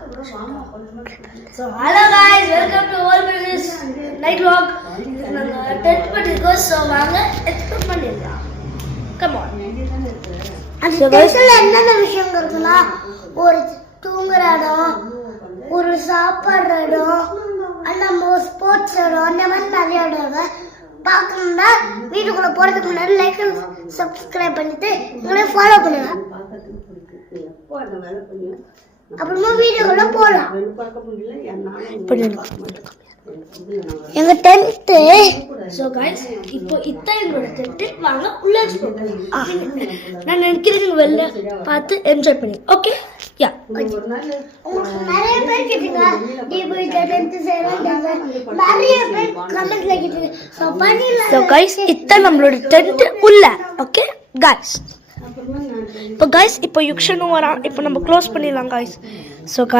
So hello guys, welcome to All Business Night Vlog. நாங்க tent பண்ணிருக்கோம். So வாங்க explore பண்ணிடலாம். Come on. அந்த டென்ட்ல என்னென்ன விஷயம் இருக்குன்னா ஒரு தூங்குற இடம், ஒரு சாப்பாடுற இடம், நம்ம ஸ்போர்ட்ஸ் இடம், அந்த மாதிரி நிறைய இடம் பார்க்கணும்னா வீட்டுக்குள்ள போறதுக்கு முன்னாடி லைக் அண்ட் சப்ஸ்கிரைப் பண்ணிட்டு உங்களை ஃபாலோ பண்ணுங்க. அப்புறமா வீடியோக்குள்ள போலாம். எங்க டென்ட். சோ गाइस இப்போ இதான் எங்களோட டென்ட். வாங்க உள்ள எக்ஸ்ப்ளோர் பண்ணலாம். நான் நினைக்கிறேன் வெளில பார்த்து என்ஜாய் பண்ணி. Okay yeah. நிறைய பேர் கேட்டீங்க டிபி டென்ட் சேரேன் நிறைய பேர் கமெண்ட்ல கேட்டீங்க. சோ பண்ணிடலாம். சோ गाइस இதான் நம்மளோட டென்ட் உள்ள. Okay guys. இப்போ गाइस இப்போ யுக்ஷனும் வரான். இப்போ நம்ம க்ளோஸ் பண்ணிடலாம் गाइस. So guys